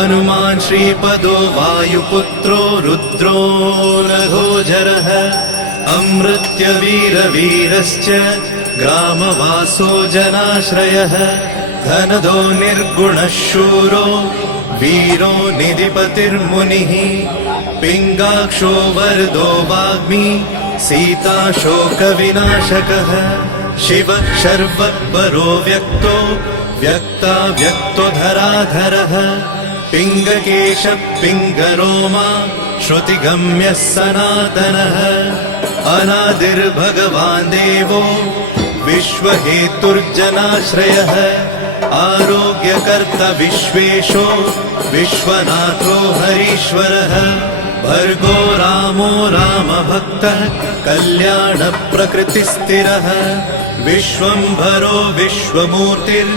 हनुमान् श्रीपदो वायुपुत्रो रुद्रो नघोजरः अमृत्यवीरवीरश्च ग्रामवासो जनाश्रयः धनदो निर्गुणः शूरो वीरो निधिपतिर्मुनिः पिङ्गाक्षो वरदो वाग्मी सीताशोकविनाशकः शिवः शर्वपरो व्यक्तो व्यक्तो धराधरः पिङ्गकेशः पिङ्गरोमा श्रुतिगम्यः सनातनः अनादिर्भगवान् देवो विश्वहेतुर्जनाश्रयः आरोग्यकर्ता विश्वेशो विश्वनाथो हरीश्वरः भर्गो रामो रामभक्तः कल्याणप्रकृतिस्थिरः विश्वम्भरो विश्वमूर्तिर्